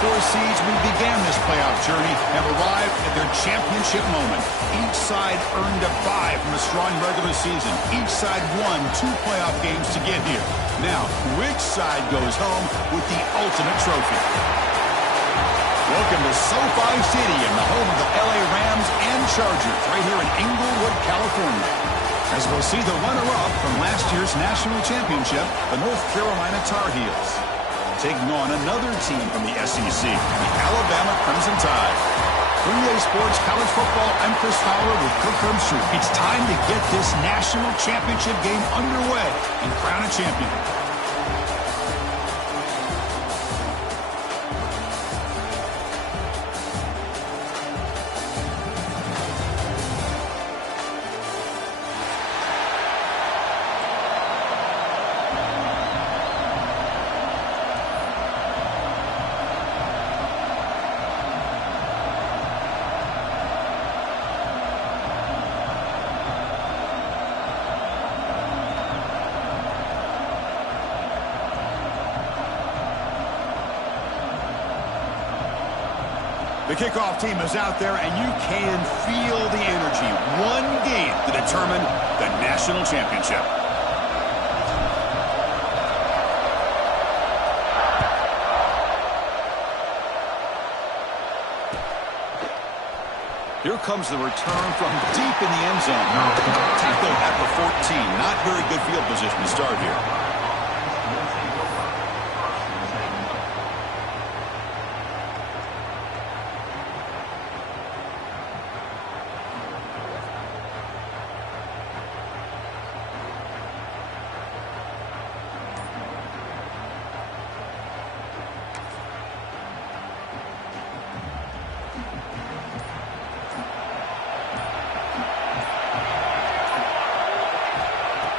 4 seeds, we began this playoff journey, have arrived at their championship moment. Each side earned a bye from a strong regular season. Each side won 2 playoff games to get here. Now, which side goes home with the ultimate trophy? Welcome to SoFi Stadium, the home of the LA Rams and Chargers, right here in Inglewood, California. As we'll see the runner-up from last year's national championship, the North Carolina Tar Heels, taking on another team from the SEC, the Alabama Crimson Tide. For EA Sports College Football, I'm Chris Fowler with Kirk Herbstreit. It's time to get this national championship game underway and crown a champion. The kickoff team is out there, and you can feel the energy. One game to determine the national championship. Here comes the return from deep in the end zone. Tackle at the 14. Not very good field position to start here.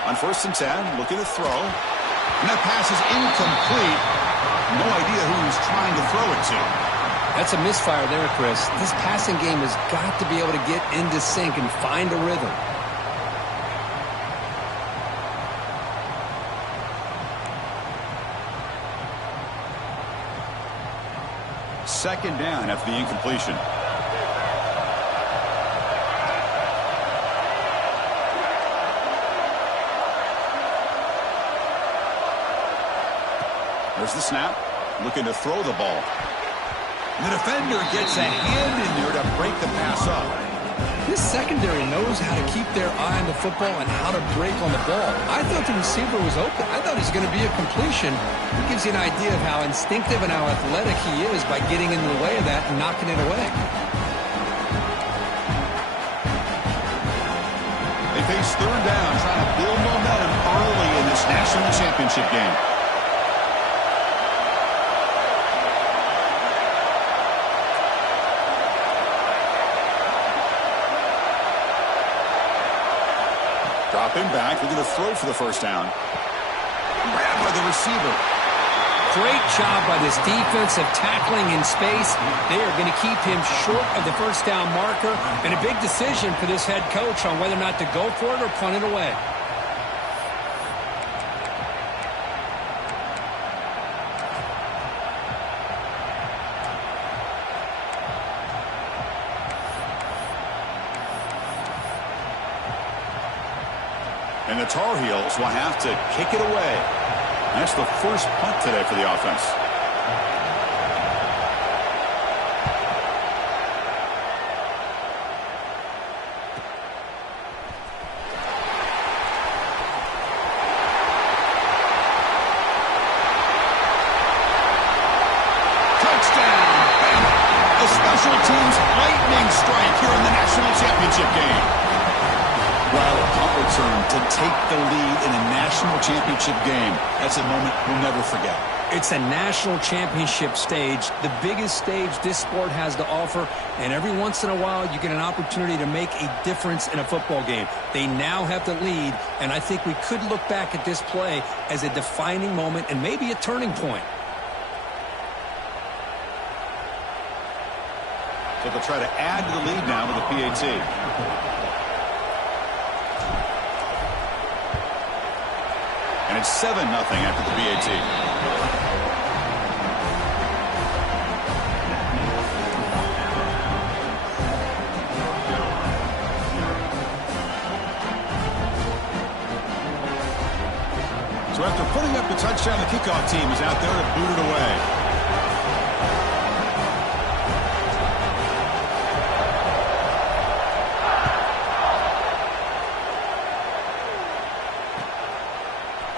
On 1st and 10, looking to throw. And that pass is incomplete. No idea who he's trying to throw it to. That's a misfire there, Chris. This passing game has got to be able to get into sync and find a rhythm. Second down after the incompletion. There's the snap, looking to throw the ball. And the defender gets a hand in there to break the pass up. This secondary knows how to keep their eye on the football and how to break on the ball. I thought the receiver was open. I thought it was going to be a completion. It gives you an idea of how instinctive and how athletic he is by getting in the way of that and knocking it away. They face 3rd down, trying to build momentum early in this national championship game. Dropping back, looking to throw for the 1st down. Grabbed by the receiver. Great job by this defensive tackling in space. They are going to keep him short of the 1st down marker. And a big decision for this head coach on whether or not to go for it or punt it away. And the Tar Heels will have to kick it away. That's the first punt today for the offense. Touchdown! A special teams lightning strike here in the national championship game. Well, a punt return to take the lead in a national championship game. That's a moment we'll never forget. It's a national championship stage, the biggest stage this sport has to offer, and every once in a while you get an opportunity to make a difference in a football game. They now have the lead, and I think we could look back at this play as a defining moment and maybe a turning point. So they'll try to add to the lead now with the PAT. And it's 7-0 after the PAT. The touchdown, the kickoff team is out there to boot it away.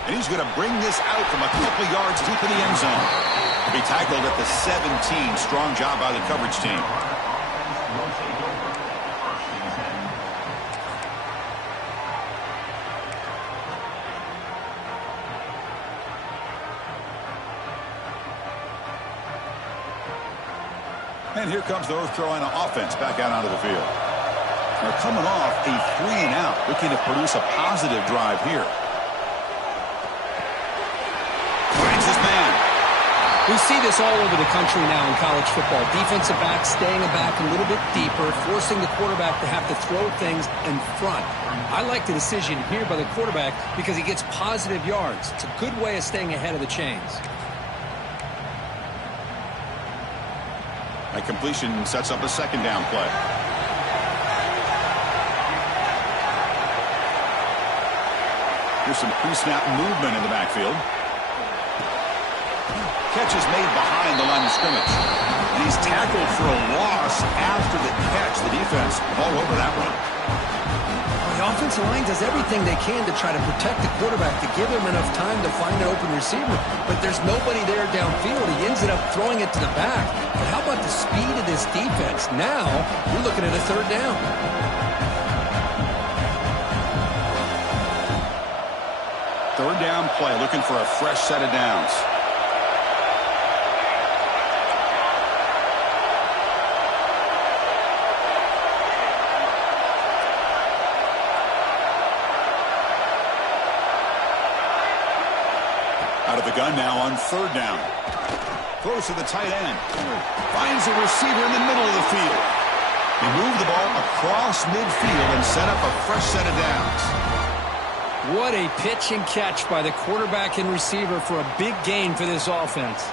And he's going to bring this out from a couple yards deep in the end zone. Be tackled at the 17. Strong job by the coverage team. And here comes the North Carolina offense back out onto the field. They're coming off a 3-and-out, looking to produce a positive drive here. Finds his man. We see this all over the country now in college football. Defensive backs staying back a little bit deeper, forcing the quarterback to have to throw things in front. I like the decision here by the quarterback because he gets positive yards. It's a good way of staying ahead of the chains. That completion sets up a second down play. Here's some pre-snap movement in the backfield. Catch is made behind the line of scrimmage. And he's tackled for a loss after the catch. The defense all over that one. Well, the offensive line does everything they can to try to protect the quarterback, to give him enough time to find an open receiver. But there's nobody there downfield. He ends up throwing it to the back. But how about the speed of this defense? Now, you're looking at a third down. Third down play, looking for a fresh set of downs. Out of the gun now on third down. Throws to the tight end. Finds a receiver in the middle of the field. He moved the ball across midfield and set up a fresh set of downs. What a pitch and catch by the quarterback and receiver for a big gain for this offense.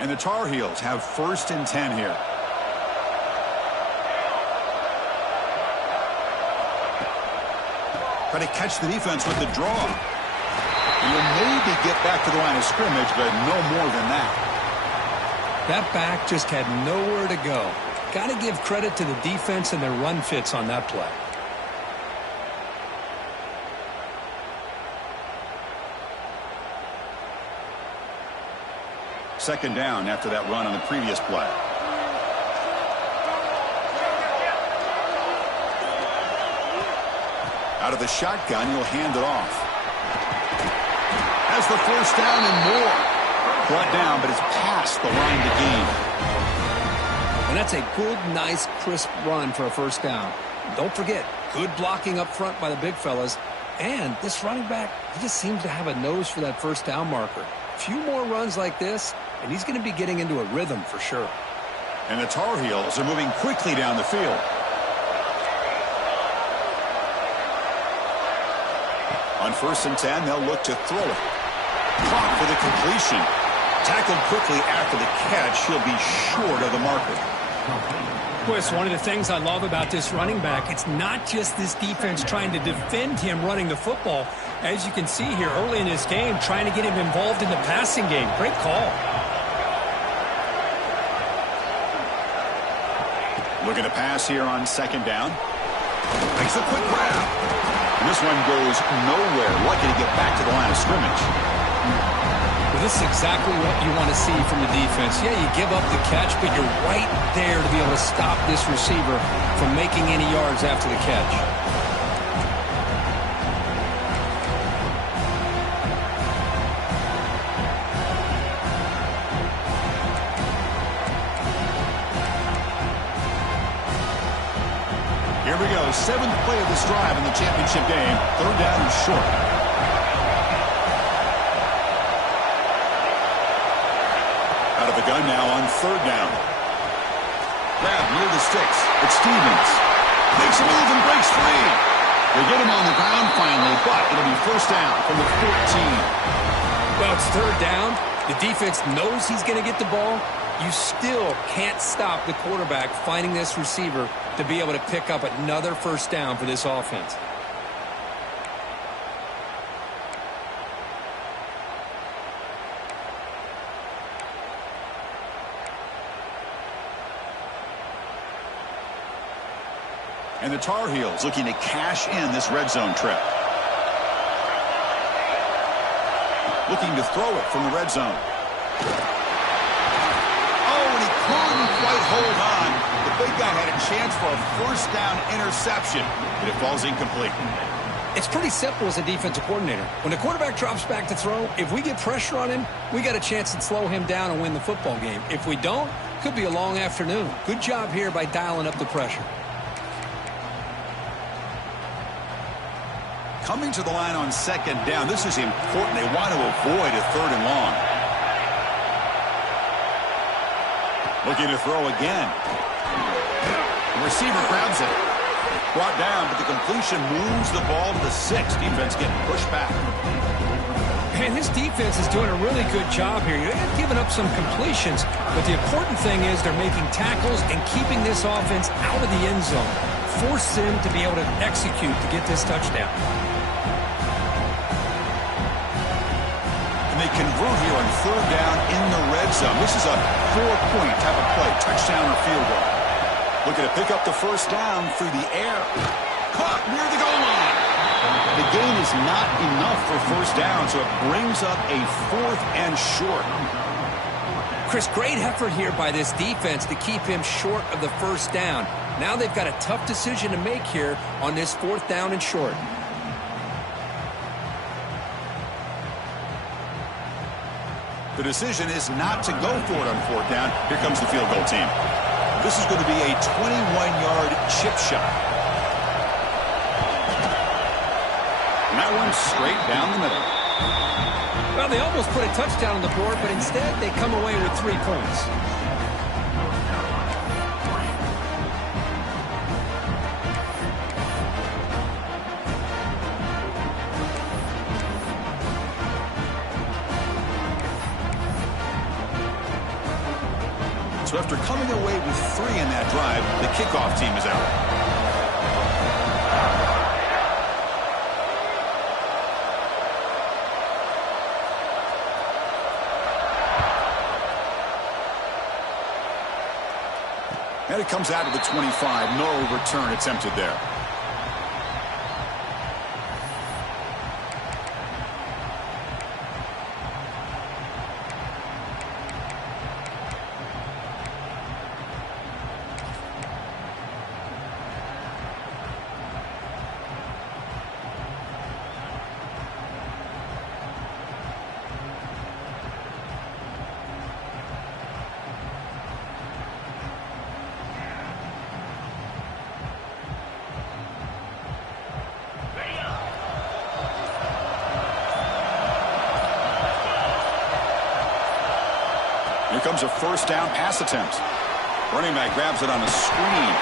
And the Tar Heels have 1st and 10 here. Try to catch the defense with the draw. You'll maybe get back to the line of scrimmage, but no more than that. That back just had nowhere to go. Got to give credit to the defense and their run fits on that play. Second down after that run on the previous play. Out of the shotgun, he'll hand it off. Has the first down and more. Brought down, but it's past the line to gain. And that's a good, nice, crisp run for a first down. Don't forget, good blocking up front by the big fellas. And this running back, he just seems to have a nose for that first down marker. A few more runs like this, and he's going to be getting into a rhythm for sure. And the Tar Heels are moving quickly down the field. On 1st and 10, they'll look to throw it. Caught for the completion. Tackled quickly after the catch. He'll be short of the marker. Boy, it's one of the things I love about this running back. It's not just this defense trying to defend him running the football. As you can see here early in this game, trying to get him involved in the passing game. Great call. Looking to pass here on second down. Makes a quick grab. And this one goes nowhere. Lucky to get back to the line of scrimmage. Well, this is exactly what you want to see from the defense. Yeah, you give up the catch, but you're right there to be able to stop this receiver from making any yards after the catch. Here we go. 7th play of this drive in the championship game. Third down and short. Out of the gun now on third down. Grab near the sticks. It's Stevens. Makes a move and breaks free. They get him on the ground finally, but it'll be first down from the 14. Well, it's third down. The defense knows he's going to get the ball. You still can't stop the quarterback finding this receiver to be able to pick up another first down for this offense. And the Tar Heels looking to cash in this red zone trip. Looking to throw it from the red zone. Oh, and he couldn't quite hold on. The big guy had a chance for a first down interception, but it falls incomplete. It's pretty simple as a defensive coordinator. When the quarterback drops back to throw, if we get pressure on him, we got a chance to slow him down and win the football game. If we don't, could be a long afternoon. Good job here by dialing up the pressure. Coming to the line on second down, this is important. They want to avoid a third and long. Looking to throw again. The receiver grabs it. Brought down, but the completion moves the ball to the 6. Defense getting pushed back. And this defense is doing a really good job here. They've given up some completions, but the important thing is they're making tackles and keeping this offense out of the end zone. Force them to be able to execute to get this touchdown. And they convert here on third down in the red zone. This is a 4-point type of play, touchdown or field goal. Looking to pick up the first down through the air. Caught near the goal line. The gain is not enough for first down, so it brings up a 4th and short. Chris, great effort here by this defense to keep him short of the first down. Now they've got a tough decision to make here on this 4th down and short. The decision is not to go for it on 4th down. Here comes the field goal team. This is going to be a 21-yard chip shot. And that one's straight down the middle. Well, they almost put a touchdown on the board, but instead they come away with 3 points. So after coming away with 3 in that drive, the kickoff team is out. And it comes out of the 25. No return attempted there. Here comes a first down pass attempt. Running back grabs it on a screen.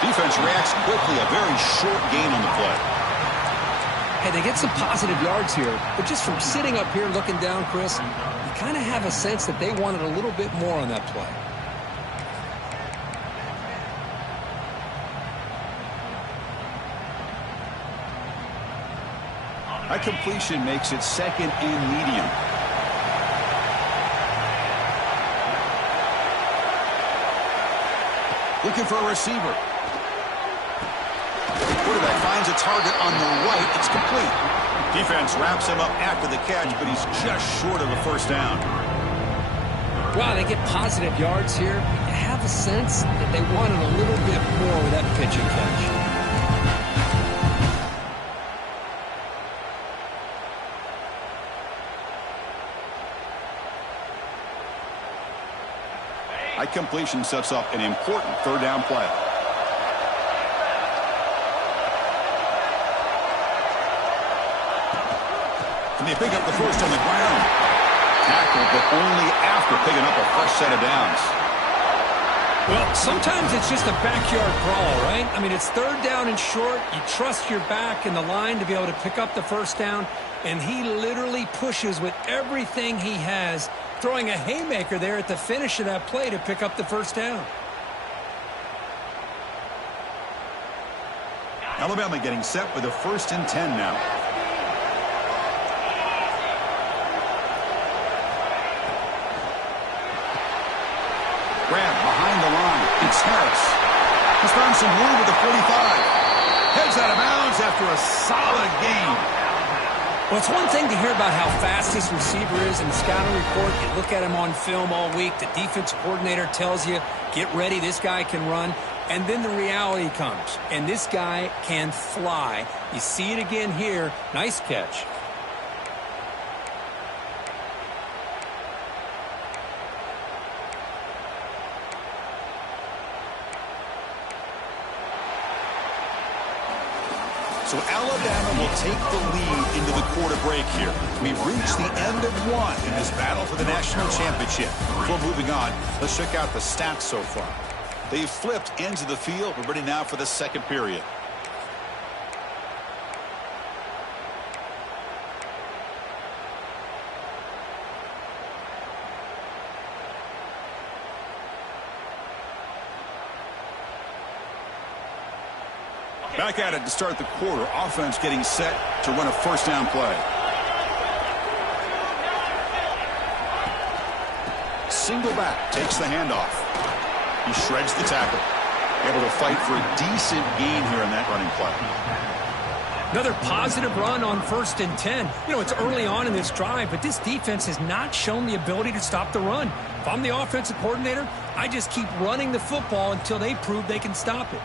Defense reacts quickly. A very short gain on the play. Hey, they get some positive yards here, but just from sitting up here looking down, Chris, you kind of have a sense that they wanted a little bit more on that play. That completion makes it 2nd and medium. Looking for a receiver. Quarterback finds a target on the right. It's complete. Defense wraps him up after the catch, but he's just short of a first down. Wow, they get positive yards here. You have a sense that they wanted a little bit more with that pitch and catch. High completion sets up an important third down play. And they pick up the first on the ground. Tackle, but only after picking up a fresh set of downs. Well, sometimes it's just a backyard brawl, right? I mean, it's third down and short. You trust your back in the line to be able to pick up the first down, and he literally pushes with everything he has throwing a haymaker there at the finish of that play to pick up the first down. Alabama getting set with a 1st and 10 now. Grab behind the line. It's Harris. He's found some room with the 45. Heads out of bounds after a solid gain. Well, it's one thing to hear about how fast this receiver is in the scouting report. You look at him on film all week. The defense coordinator tells you, get ready, this guy can run. And then the reality comes, and this guy can fly. You see it again here. Nice catch. So Alabama will take the lead into the quarter break here. We've reached the end of one in this battle for the national championship. Before moving on, let's check out the stats so far. They've flipped ends of the field. We're ready now for the second period. Back at it to start the quarter. Offense getting set to run a 1st down play. Single back takes the handoff. He shreds the tackle. Able to fight for a decent gain here in that running play. Another positive run on 1st and 10. You know, it's early on in this drive, but this defense has not shown the ability to stop the run. If I'm the offensive coordinator, I just keep running the football until they prove they can stop it.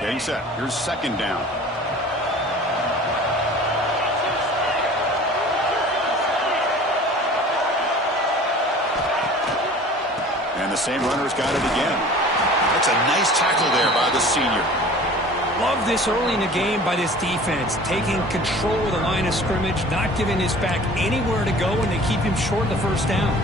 Getting set. Here's 2nd down. And the same runner's got it again. That's a nice tackle there by the senior. Love this early in the game by this defense, taking control of the line of scrimmage, not giving this back anywhere to go, and they keep him short of the 1st down.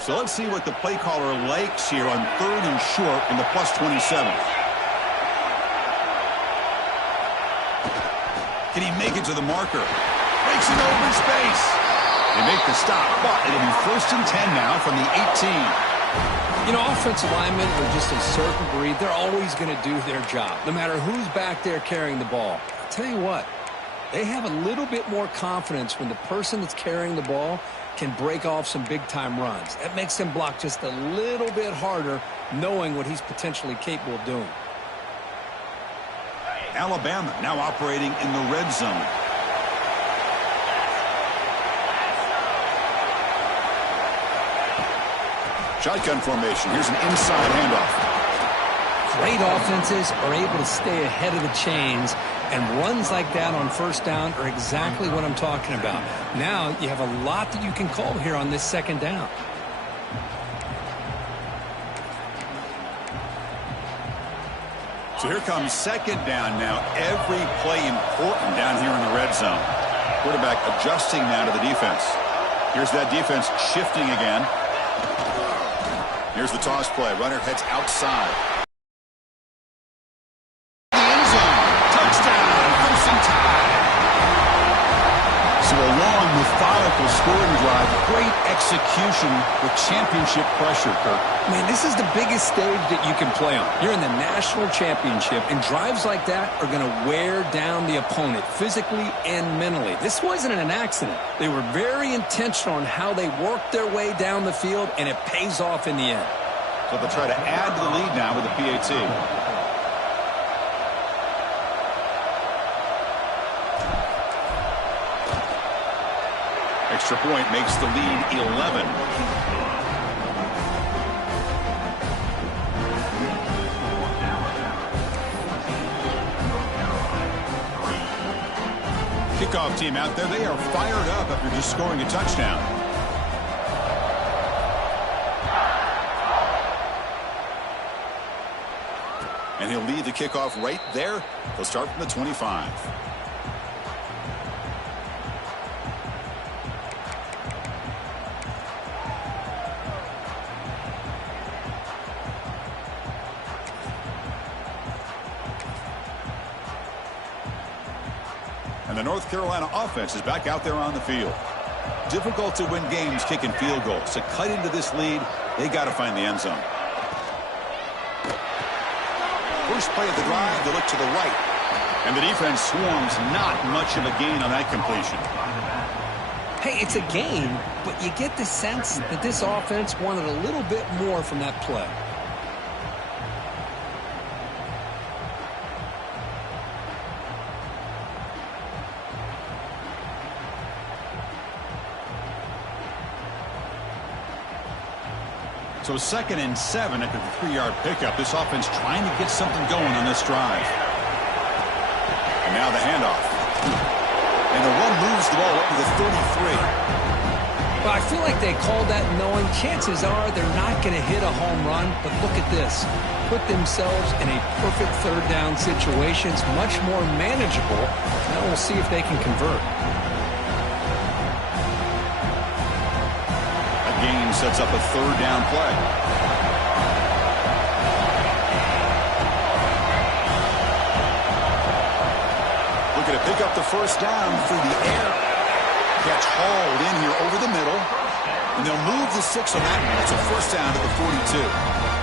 So let's see what the play caller likes here on 3rd and short in the +27. Can he make it to the marker? Breaks an open space. They make the stop, but it'll be 1st and 10 now from the 18. You know, offensive linemen are just a certain breed. They're always going to do their job, no matter who's back there carrying the ball. I'll tell you what, they have a little bit more confidence when the person that's carrying the ball can break off some big-time runs. That makes them block just a little bit harder, knowing what he's potentially capable of doing. Alabama now operating in the red zone. Shotgun formation. Here's an inside handoff. Great offenses are able to stay ahead of the chains, and runs like that on 1st down are exactly what I'm talking about. Now you have a lot that you can call here on this 2nd down. So here comes 2nd down now. Every play important down here in the red zone. Quarterback adjusting now to the defense. Here's that defense shifting again. Here's the toss play. Runner heads outside. The end zone. Touchdown. Crimson Tide. So a long, methodical scoring drive. Great execution with championship pressure, Kirk. Man, this is the biggest stage that you can play on. You're in the national championship, and drives like that are going to wear down the opponent physically and mentally. This wasn't an accident. They were very intentional on how they worked their way down the field, and it pays off in the end. So they'll try to add to the lead now with the PAT. Extra point makes the lead 11. Kickoff team out there. They are fired up after just scoring a touchdown. And he'll lead the kickoff right there. He'll start from the 25. And the North Carolina offense is back out there on the field. Difficult to win games kicking field goals. To cut into this lead, they got to find the end zone. First play of the drive, they look to the right. And the defense swarms, not much of a gain on that completion. Hey, it's a gain, but you get the sense that this offense wanted a little bit more from that play. So 2nd and 7 after the 3-yard pickup. This offense trying to get something going on this drive. And now the handoff. And the run moves the ball up to the 33. Well, I feel like they called that knowing chances are they're not going to hit a home run. But look at this. Put themselves in a perfect 3rd down situation. It's much more manageable. Now we'll see if they can convert. Gain sets up a 3rd down play. Looking to pick up the 1st down through the air. Catch hauled in here over the middle. And they'll move the 6 on that one. It's a 1st down to the 42.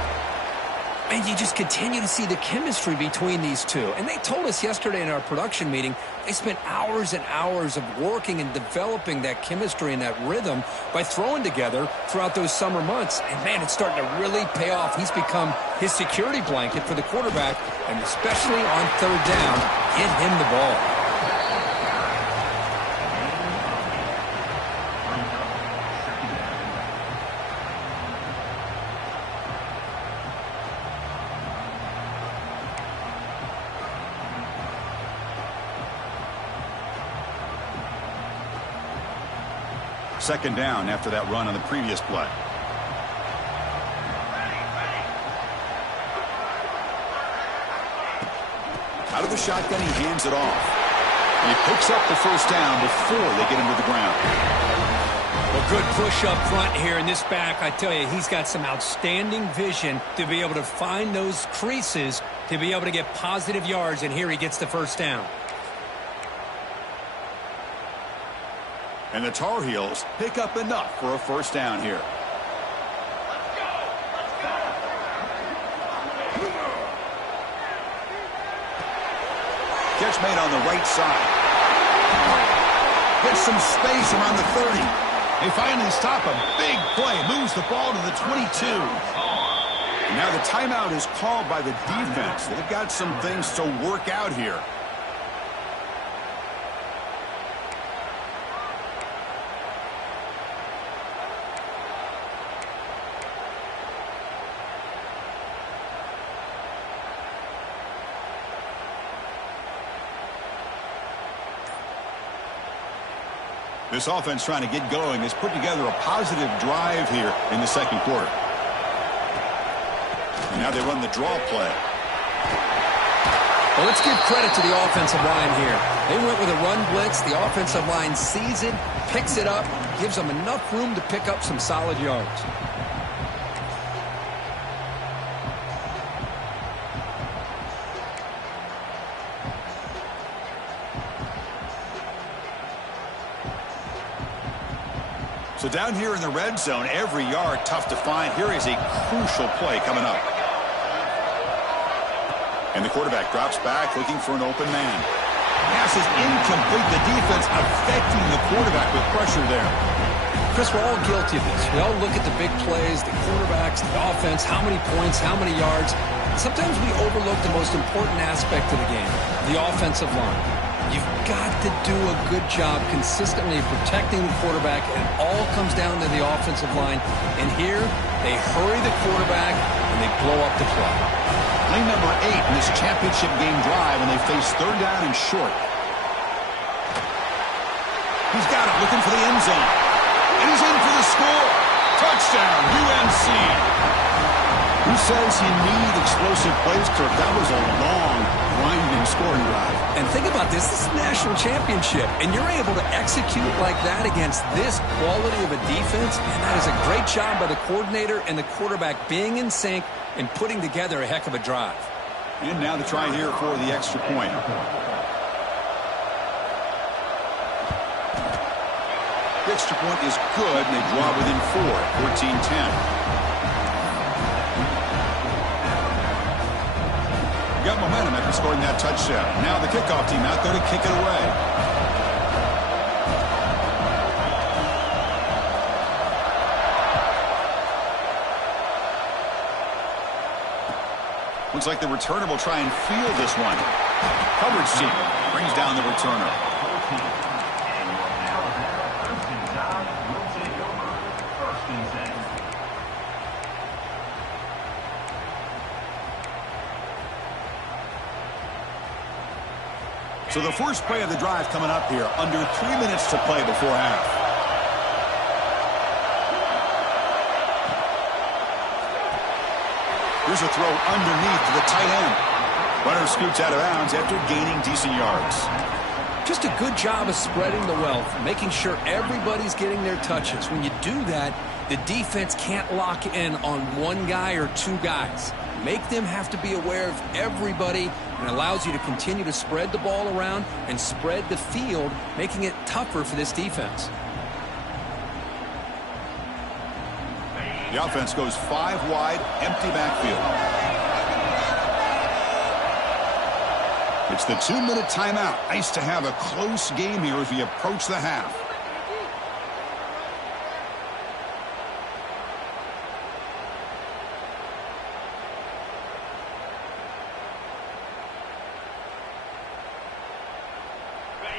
And you just continue to see the chemistry between these two. And they told us yesterday in our production meeting, they spent hours and hours of working and developing that chemistry and that rhythm by throwing together throughout those summer months. And, man, it's starting to really pay off. He's become his security blanket for the quarterback, and especially on 3rd down, get him the ball. Second down after that run on the previous play. Out of the shotgun, he hands it off. And he picks up the 1st down before they get him to the ground. Well, good push up front here in this back. I tell you, he's got some outstanding vision to be able to find those creases to be able to get positive yards, and here he gets the 1st down. And the Tar Heels pick up enough for a 1st down here. Catch made on the right side. Gets some space around the 30. They finally stop a big play. Moves the ball to the 22. And now the timeout is called by the defense. They've got some things to work out here. This offense trying to get going has put together a positive drive here in the 2nd quarter. And now they run the draw play. Well, let's give credit to the offensive line here. They went with a run blitz. The offensive line sees it, picks it up, gives them enough room to pick up some solid yards. So down here in the red zone, every yard tough to find. Here is a crucial play coming up. And the quarterback drops back looking for an open man. Pass is incomplete. The defense affecting the quarterback with pressure there. Chris, we're all guilty of this. We all look at the big plays, the quarterbacks, the offense, how many points, how many yards. Sometimes we overlook the most important aspect of the game, the offensive line. You've got to do a good job consistently protecting the quarterback, and it all comes down to the offensive line. And here, they hurry the quarterback, and they blow up the play. Play number 8 in this championship game drive, and they face 3rd down and short. He's got it, looking for the end zone. And he's in for the score. Touchdown, UNC. Who says you need explosive plays, Kirk? That was a long, grinding scoring drive. And think about this. This is a national championship, and you're able to execute like that against this quality of a defense, and that is a great job by the coordinator and the quarterback being in sync and putting together a heck of a drive. And now the try here for the extra point. The extra point is good, and they draw within 4, 14-10. Got momentum after scoring that touchdown. Now the kickoff team out there to kick it away. Looks like the returner will try and field this one. Coverage team brings down the returner. So the first play of the drive coming up here, under 3 minutes to play before half. Here's a throw underneath to the tight end. Runner scoots out of bounds after gaining decent yards. Just a good job of spreading the wealth, making sure everybody's getting their touches. When you do that, the defense can't lock in on one guy or two guys. Make them have to be aware of everybody, and allows you to continue to spread the ball around and spread the field, making it tougher for this defense. The offense goes 5 wide, empty backfield. It's the 2-minute timeout. Nice to have a close game here as we approach the half.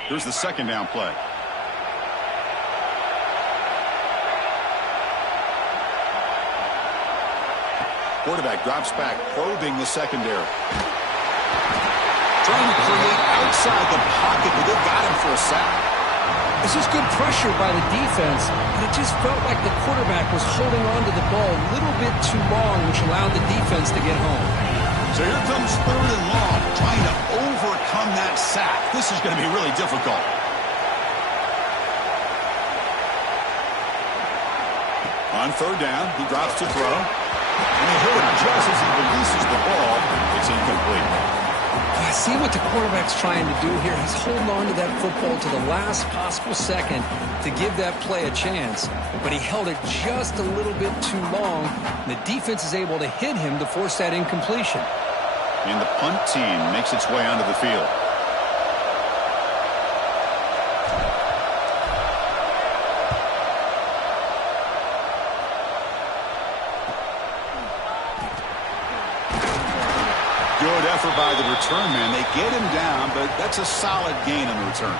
Here's the second down play. Quarterback drops back, probing the secondary. Trying to create outside the pocket, but they got him for a sack. This is good pressure by the defense, but it just felt like the quarterback was holding on to the ball a little bit too long, which allowed the defense to get home. So here comes 3rd and long, trying to overcome that sack. This is going to be really difficult. On 3rd down, he drops to throw. And he hit him just as he releases the ball. It's incomplete. I see what the quarterback's trying to do here. He's holding on to that football to the last possible second to give that play a chance. But he held it just a little bit too long. And the defense is able to hit him to force that incompletion. And the punt team makes its way onto the field. Good effort by the return man. They get him down, but that's a solid gain on the return.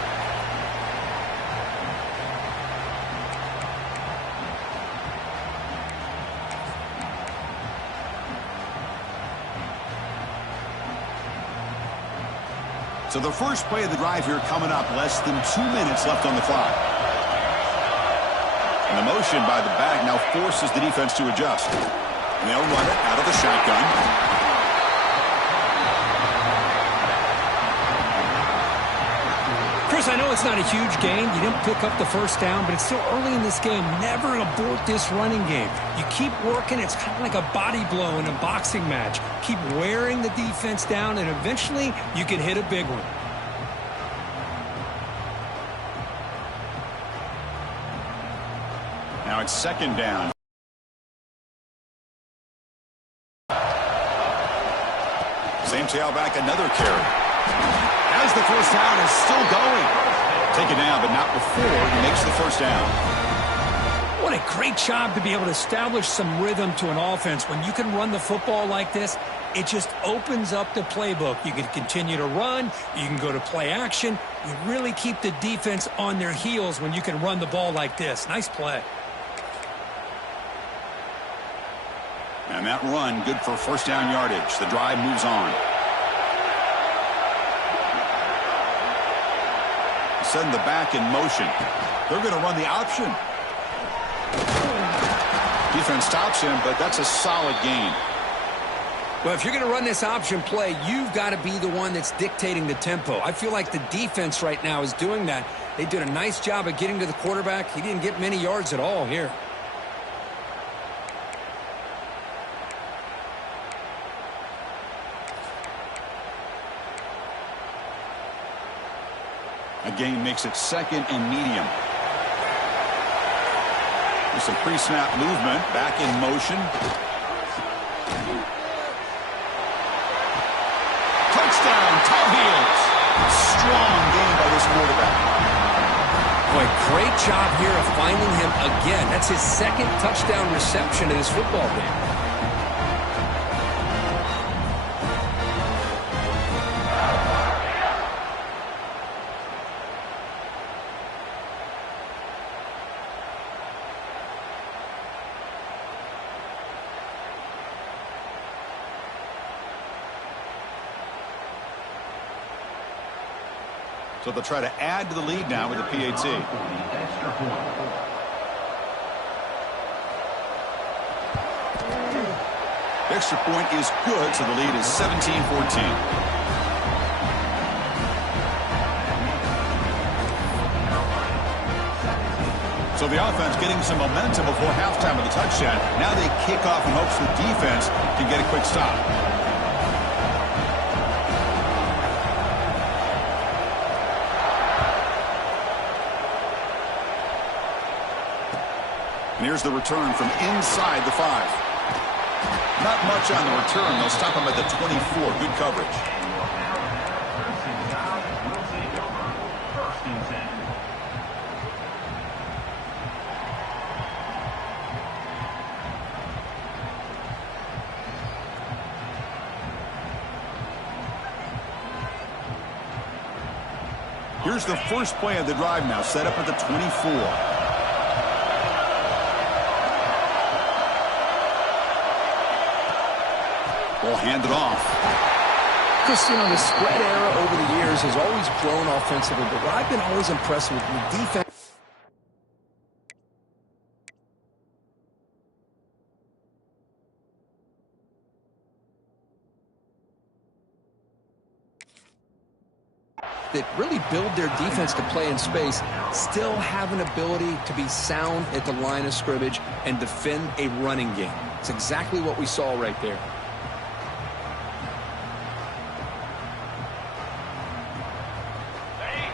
So the first play of the drive here coming up, less than 2 minutes left on the clock. And the motion by the back now forces the defense to adjust. And they'll run it out of the shotgun. Chris, I know it's not a huge gain. You didn't pick up the first down, but it's still early in this game. Never abort this running game. You keep working. It's kind of like a body blow in a boxing match. Keep wearing the defense down, and eventually you can hit a big one. Now it's 2nd down. Same tailback, another carry. As the first down is still going. Take it down, but not before he makes the first down. What a great job to be able to establish some rhythm to an offense. When you can run the football like this, it just opens up the playbook. You can continue to run. You can go to play action. You really keep the defense on their heels when you can run the ball like this. Nice play. And that run, good for first down yardage. The drive moves on. Send the back in motion. They're going to run the option. Defense stops him, but that's a solid gain. Well, if you're going to run this option play, you've got to be the one that's dictating the tempo. I feel like the defense right now is doing that. They did a nice job of getting to the quarterback. He didn't get many yards at all here. A gain makes it 2nd and medium. With some pre-snap movement, back in motion. Touchdown, Tar Heels. Strong game by this quarterback. Boy, great job here of finding him again. That's his 2nd touchdown reception in this football game. So they'll try to add to the lead now with the PAT. Extra point is good, so the lead is 17-14. So the offense getting some momentum before halftime with the touchdown. Now they kick off in hopes the defense can get a quick stop. And here's the return from inside the 5. Not much on the return. They'll stop him at the 24. Good coverage. Here's the first play of the drive now, set up at the 24. Ball handed off. Just, you know, the spread era over the years has always grown offensively, but what I've been always impressed with the defense. That really build their defense to play in space, still have an ability to be sound at the line of scrimmage and defend a running game. It's exactly what we saw right there.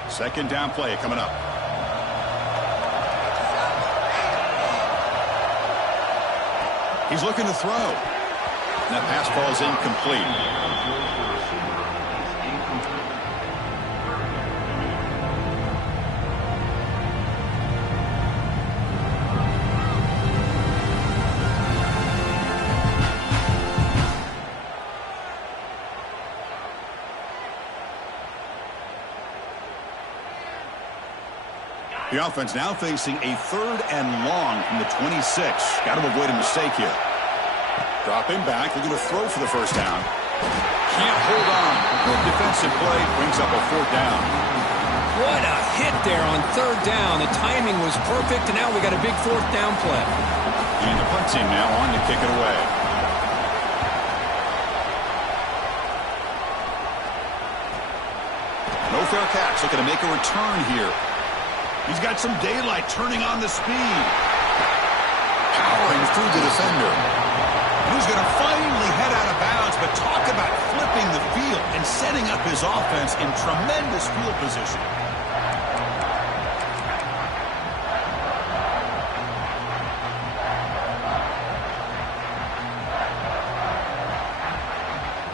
Second down play coming up. He's looking to throw. And that pass ball is incomplete. The offense now facing a 3rd and long from the 26. Got to avoid a mistake here. Dropping back. They're going to throw for the first down. Can't hold on. Good defensive play. Brings up a 4th down. What a hit there on 3rd down. The timing was perfect, and now we got a big 4th down play. And the punt team now on to kick it away. No fair catch. Looking to make a return here. He's got some daylight, turning on the speed. Powering through the defender. And he's going to finally head out of bounds, but talk about flipping the field and setting up his offense in tremendous field position.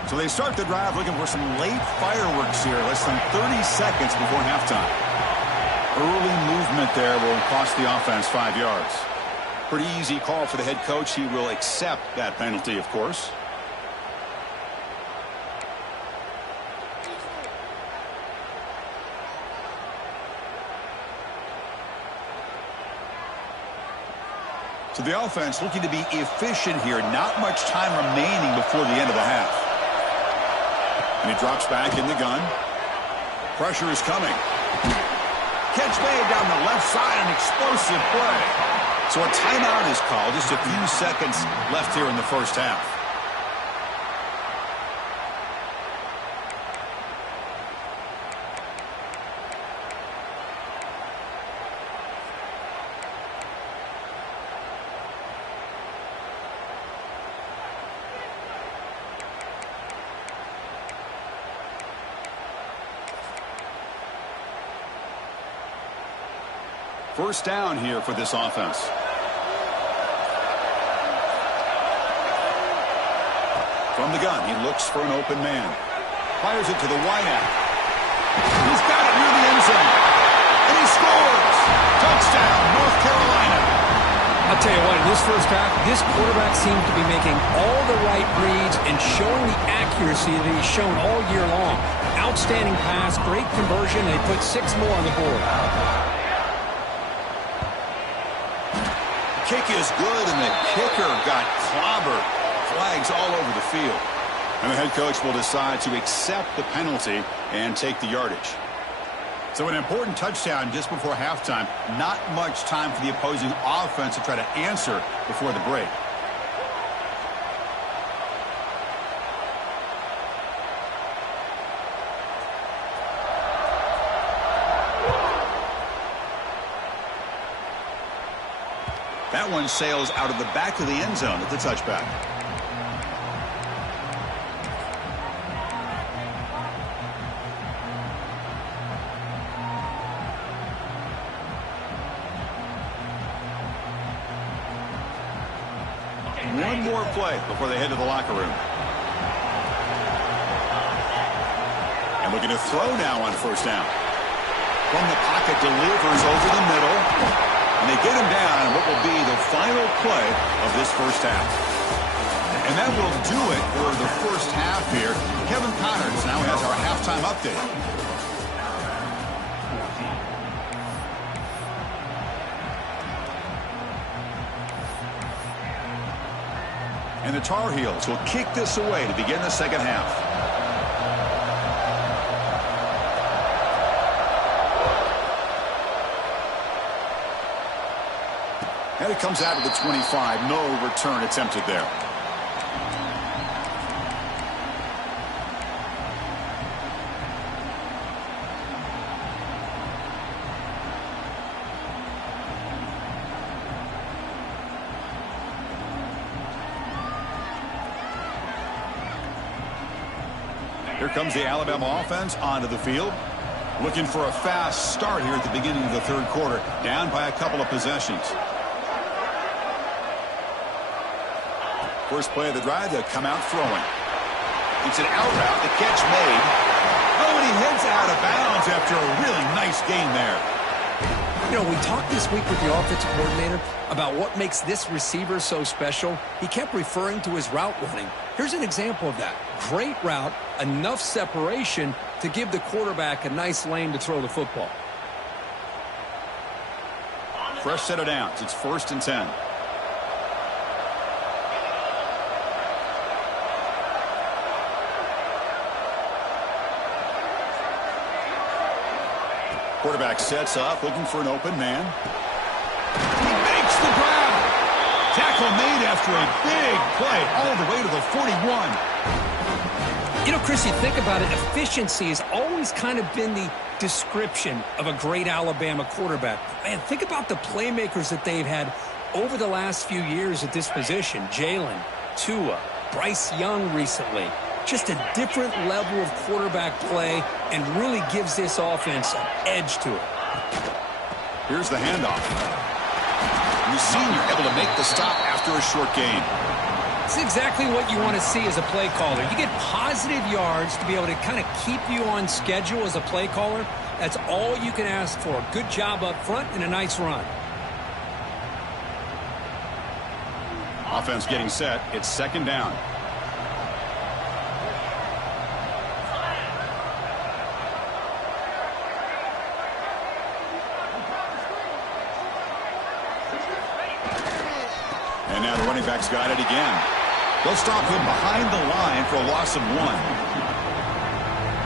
So they start the drive looking for some late fireworks here, less than 30 seconds before halftime. Early movement there will cost the offense 5 yards. Pretty easy call for the head coach. He will accept that penalty, of course. So the offense looking to be efficient here. Not much time remaining before the end of the half. And he drops back in the gun. Pressure is coming. Catch made down the left side, an explosive play. So a timeout is called. Just a few seconds left here in the first half. First down here for this offense. From the gun, he looks for an open man. Fires it to the wideout. He's got it near the end zone. And he scores! Touchdown, North Carolina. I'll tell you what, in this first half, this quarterback seems to be making all the right reads and showing the accuracy that he's shown all year long. Outstanding pass, great conversion, and they put 6 more on the board. Kick is good, and the kicker got clobbered. Flags all over the field. And the head coach will decide to accept the penalty and take the yardage. So an important touchdown just before halftime. Not much time for the opposing offense to try to answer before the break. That one sails out of the back of the end zone at the touchback. One more play before they head to the locker room. And looking to throw now on first down. From the pocket, delivers over the middle. And they get him down on what will be the final play of this first half. And that will do it for the first half here. Kevin Connors now has our halftime update. And the Tar Heels will kick this away to begin the second half. And it comes out of the 25. No return attempted there. Here comes the Alabama offense onto the field. Looking for a fast start here at the beginning of the third quarter. Down by a couple of possessions. First play of the drive, they'll come out throwing. It's an out route, the catch made. Oh, and he heads out of bounds after a really nice gain there. You know, we talked this week with the offensive coordinator about what makes this receiver so special. He kept referring to his route running. Here's an example of that. Great route, enough separation to give the quarterback a nice lane to throw the football. Fresh set of downs. It's 1st and 10. Quarterback sets up, looking for an open man. He makes the grab. Tackle made after a big play all the way to the 41. You know, Chris, you think about it, efficiency has always kind of been the description of a great Alabama quarterback. Man, think about the playmakers that they've had over the last few years at this position. Jalen, Tua, Bryce Young recently. Just a different level of quarterback play and really gives this offense an edge to it. Here's the handoff. The senior able to make the stop after a short gain. It's exactly what you want to see as a play caller. You get positive yards to be able to kind of keep you on schedule as a play caller. That's all you can ask for. Good job up front and a nice run. Offense getting set. It's 2nd down. And now the running back's got it again. They'll stop him behind the line for a loss of 1.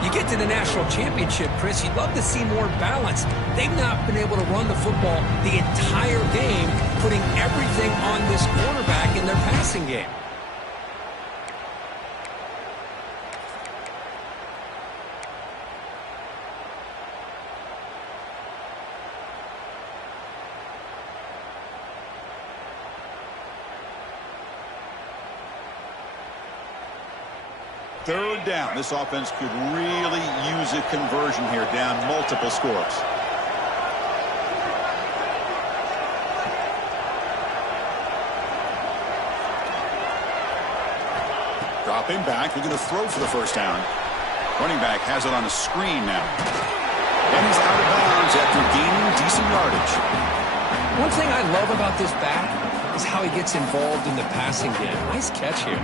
You get to the national championship, Chris, you'd love to see more balance. They've not been able to run the football the entire game, putting everything on this quarterback in their passing game. Third down. This offense could really use a conversion here, down multiple scores. Dropping back. They're going to throw for the first down. Running back has it on a screen now. And he's out of bounds after gaining decent yardage. One thing I love about this back is how he gets involved in the passing game. Nice catch here.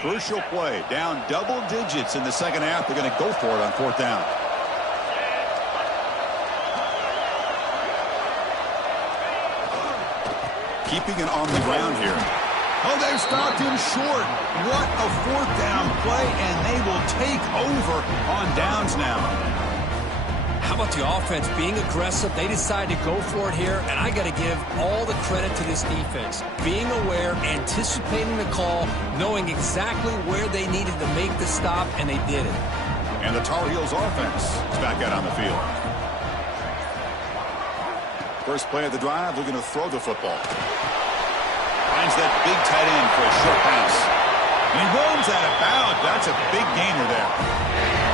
Crucial play. Down double digits in the second half. They're going to go for it on fourth down. Keeping it on the ground here. Oh, they've stopped him short. What a fourth down play, and they will take over on downs now. How about the offense being aggressive? They decide to go for it here, and I got to give all the credit to this defense. Being aware, anticipating the call, knowing exactly where they needed to make the stop, and they did it. And the Tar Heels offense is back out on the field. First play of the drive, they're going to throw the football. Finds that big tight end for a short pass. And he rolls out of bounds. That's a big gainer there.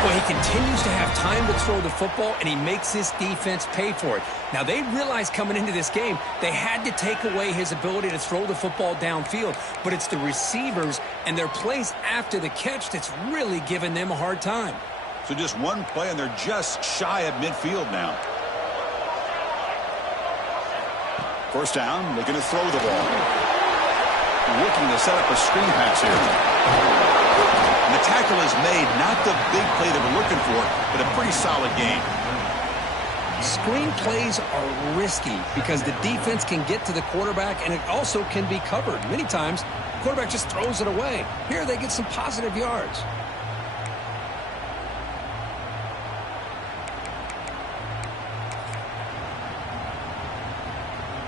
Well, he continues to have time to throw the football, and he makes his defense pay for it. Now, they realized coming into this game they had to take away his ability to throw the football downfield, but it's the receivers and their plays after the catch that's really giving them a hard time. So just one play, and they're just shy of midfield now. First down, looking to throw the ball. Looking to set up a screen pass here. And the tackle is made, not the big play that we're looking for, but a pretty solid game. Screen plays are risky because the defense can get to the quarterback, and it also can be covered. Many times, the quarterback just throws it away. Here, they get some positive yards.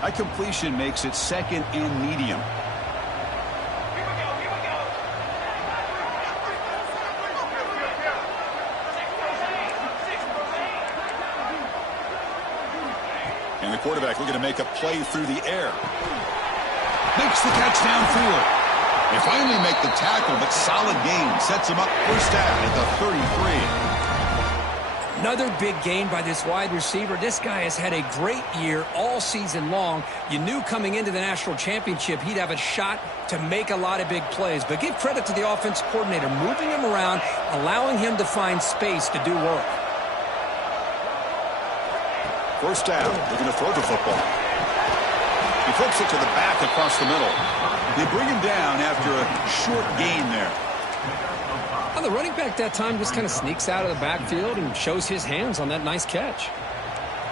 A completion makes it second and medium. And the quarterback looking to make a play through the air. Makes the catch downfield. They finally make the tackle, but solid gain. Sets him up first down at the 33. Another big gain by this wide receiver. This guy has had a great year all season long. You knew coming into the national championship he'd have a shot to make a lot of big plays. But give credit to the offensive coordinator, moving him around, allowing him to find space to do work. First down, they're going to throw the football. He flips it to the back across the middle. They bring him down after a short gain there. Well, the running back that time just kind of sneaks out of the backfield and shows his hands on that nice catch.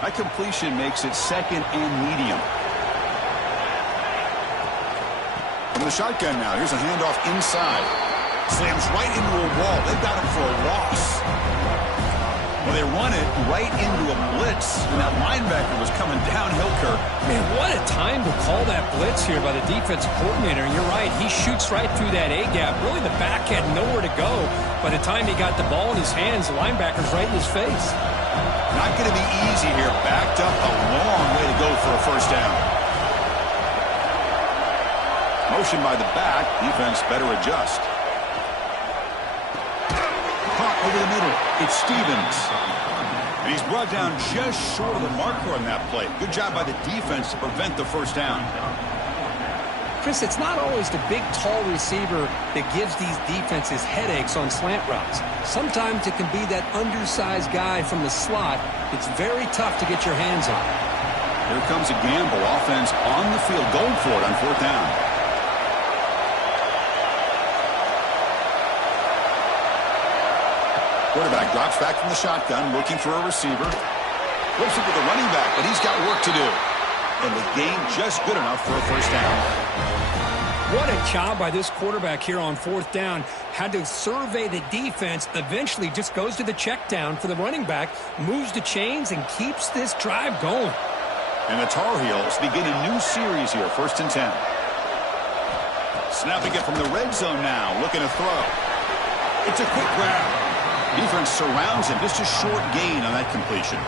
A completion makes it second and medium. From the shotgun now, here's a handoff inside. Slams right into a wall. They've got him for a loss. Well, they run it right into a blitz, and that linebacker was coming downhill, Kirk. Man, what a time to call that blitz here by the defensive coordinator. And you're right, he shoots right through that A-gap. Really, the back had nowhere to go. By the time he got the ball in his hands, the linebacker's right in his face. Not going to be easy here. Backed up a long way to go for a first down. Motion by the back. Defense better adjust. Caught over the middle. It's Stevens. And he's brought down just short of the marker on that play. Good job by the defense to prevent the first down. Chris, it's not always the big, tall receiver that gives these defenses headaches on slant routes. Sometimes it can be that undersized guy from the slot. It's very tough to get your hands on. Here comes a gamble. Offense on the field going for it on fourth down. Quarterback drops back from the shotgun, looking for a receiver. Flips it to the running back, but he's got work to do. And the gain just good enough for a first down. What a job by this quarterback here on fourth down. Had to survey the defense, eventually just goes to the check down for the running back, moves the chains, and keeps this drive going. And the Tar Heels begin a new series here, 1st and 10. Snapping it from the red zone now, looking to throw. It's a quick grab. Defense surrounds him. Just a short gain on that completion.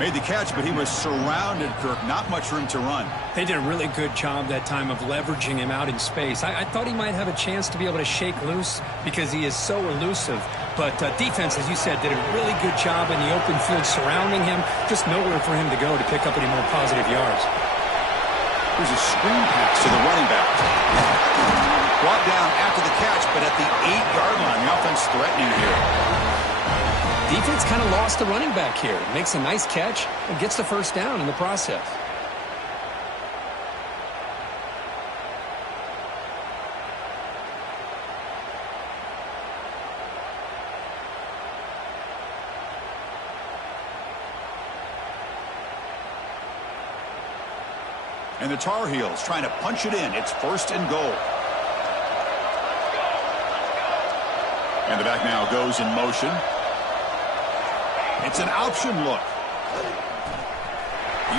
Made the catch, but he was surrounded, Kirk. Not much room to run. They did a really good job that time of leveraging him out in space. I thought he might have a chance to be able to shake loose because he is so elusive. But defense, as you said, did a really good job in the open field surrounding him. Just nowhere for him to go to pick up any more positive yards. There's a screen pass to the running back. Brought down after the catch, but at the 8-yard line. The offense threatening here. Defense kind of lost the running back here. Makes a nice catch and gets the first down in the process. And the Tar Heels trying to punch it in. It's 1st and goal. And the back now goes in motion. It's an option look.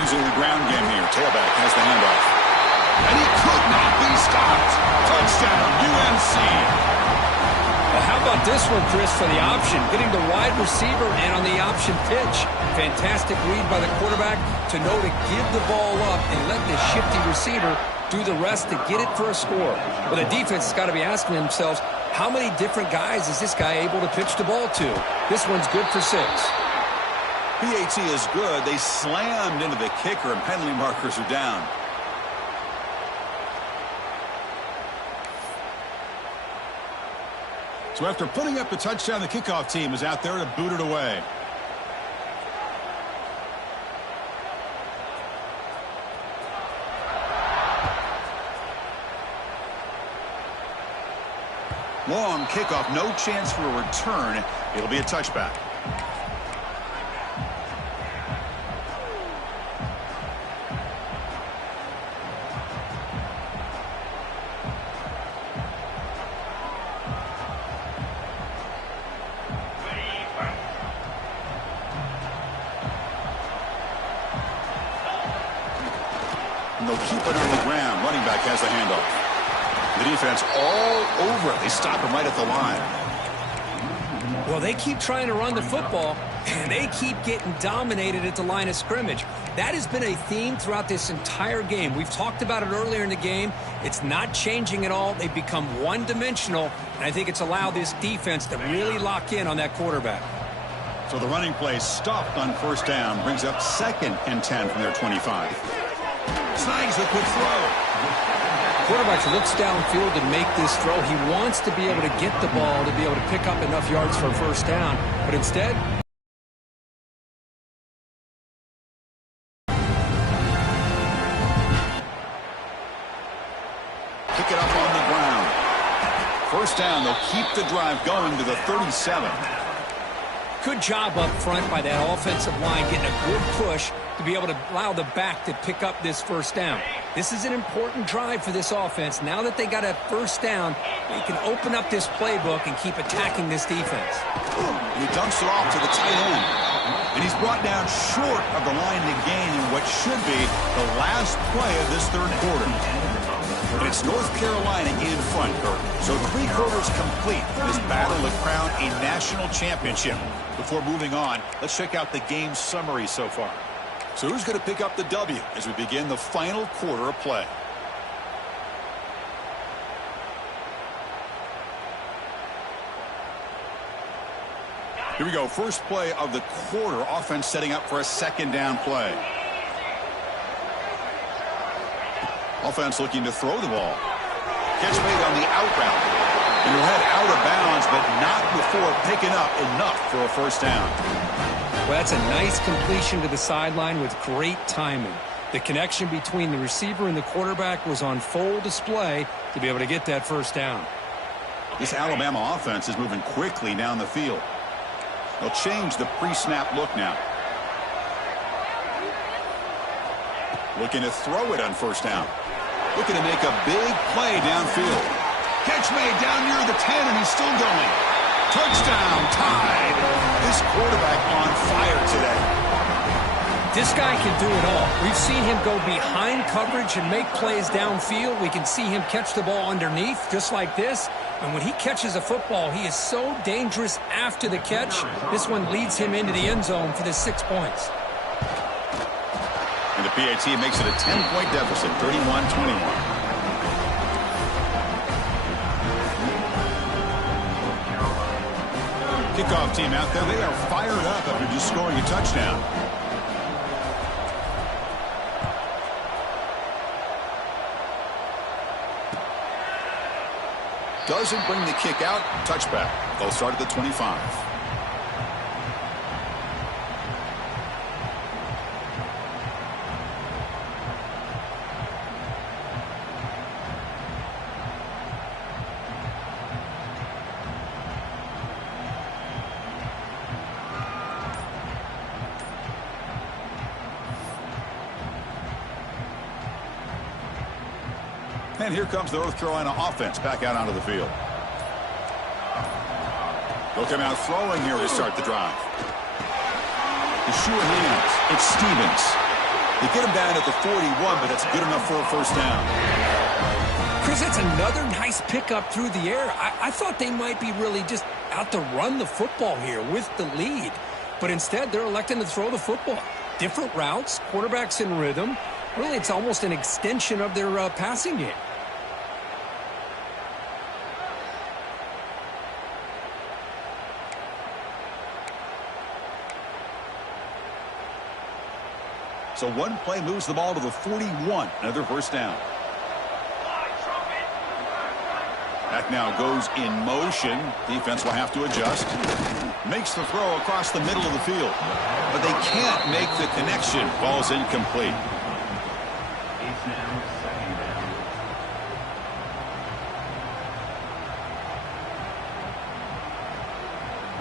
Using the ground game here. Tailback has the handoff. And he could not be stopped. Touchdown, UNC. Well, how about this one, Chris, for the option? Getting the wide receiver and on the option pitch. Fantastic read by the quarterback to know to give the ball up and let the shifty receiver do the rest to get it for a score. Well, the defense has got to be asking themselves, how many different guys is this guy able to pitch the ball to? This one's good for 6. PAT is good. They slammed into the kicker, and penalty markers are down. So after putting up the touchdown, the kickoff team is out there to boot it away. Long kickoff, no chance for a return. It'll be a touchback. And they'll keep it on the ground. Running back has the handoff. The defense all over it. They stop him right at the line. Well, they keep trying to run the football, and they keep getting dominated at the line of scrimmage. That has been a theme throughout this entire game. We've talked about it earlier in the game. It's not changing at all. They've become one-dimensional, and I think it's allowed this defense to really lock in on that quarterback. So the running play stopped on 1st down. Brings up 2nd and 10 from their 25. Snags a quick throw. Quarterback looks downfield to make this throw. He wants to be able to get the ball to be able to pick up enough yards for a 1st down, but instead, pick it up on the ground. 1st down. They'll keep the drive going to the 37. good job up front by that offensive line, getting a good push to be able to allow the back to pick up this 1st down. This is an important drive for this offense. Now that they got a 1st down, they can open up this playbook and keep attacking this defense. He dumps it off to the tight end. And he's brought down short of the line to gain in what should be the last play of this 3rd quarter. And it's North Carolina in front, Kirk. So 3 quarters complete in this battle to crown a national championship. Before moving on, let's check out the game summary so far. So who's going to pick up the W as we begin the final quarter of play? Here we go. First play of the quarter. Offense setting up for a 2nd down play. Offense looking to throw the ball. Catch made on the out route. And he'll head out of bounds, but not before picking up enough for a 1st down. Well, that's a nice completion to the sideline with great timing. The connection between the receiver and the quarterback was on full display to be able to get that 1st down. This Alabama offense is moving quickly down the field. They'll change the pre-snap look now. Looking to throw it on 1st down. Looking to make a big play downfield. Catch made down near the 10, and he's still going. Touchdown, tied. This quarterback on fire today. This guy can do it all. We've seen him go behind coverage and make plays downfield. We can see him catch the ball underneath just like this. And when he catches a football, he is so dangerous after the catch. This one leads him into the end zone for the 6 points. And the PAT makes it a 10-point deficit, 31-21. Kickoff team out there, they are fired up after just scoring a touchdown. Doesn't bring the kick out. Touchback. They'll start at the 25. And here comes the North Carolina offense back out onto the field. They'll come out throwing here to start the drive. The sure hands. It's Stevens. They get him down at the 41, but that's good enough for a first down. Chris, that's another nice pickup through the air. I thought they might be really just out to run the football here with the lead. But instead, they're electing to throw the football. Different routes, quarterbacks in rhythm. Really, it's almost an extension of their passing game. So one play moves the ball to the 41. Another first down. Back now goes in motion. Defense will have to adjust. Makes the throw across the middle of the field. But they can't make the connection. Ball's incomplete.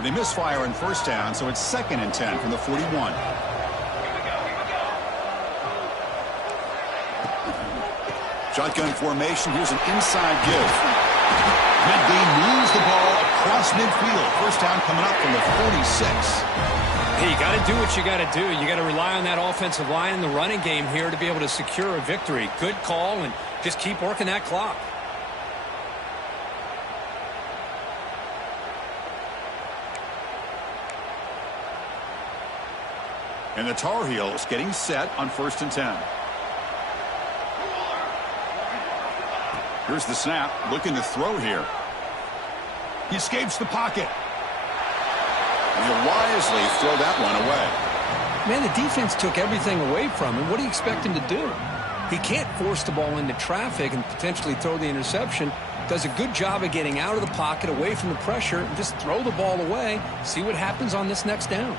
They misfire in first down, so it's 2nd and 10 from the 41. Shotgun formation. Here's an inside give. Medvey moves the ball across midfield. First down coming up from the 46. Hey, you got to do what you got to do. You got to rely on that offensive line in the running game here to be able to secure a victory. Good call, and just keep working that clock. And the Tar Heels getting set on 1st and 10. Here's the snap, looking to throw here. He escapes the pocket. And he'll wisely throw that one away. Man, the defense took everything away from him. What do you expect him to do? He can't force the ball into traffic and potentially throw the interception. Does a good job of getting out of the pocket, away from the pressure, and just throw the ball away. See what happens on this next down.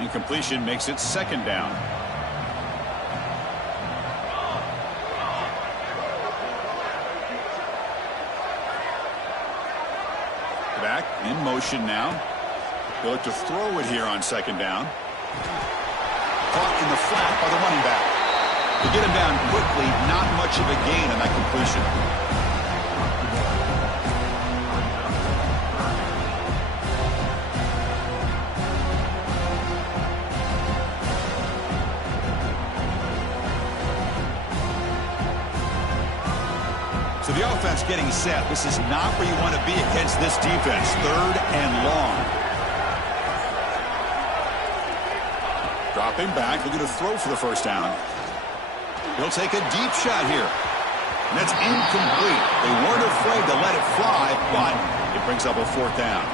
Incompletion makes it 2nd down. Back in motion now. They'll look to throw it here on 2nd down. Caught in the flat by the running back. They get him down quickly. Not much of a gain on that completion. So the offense getting set. This is not where you want to be against this defense. 3rd and long. Dropping back, looking to throw for the first down. He'll take a deep shot here. And that's incomplete. They weren't afraid to let it fly, but it brings up a 4th down.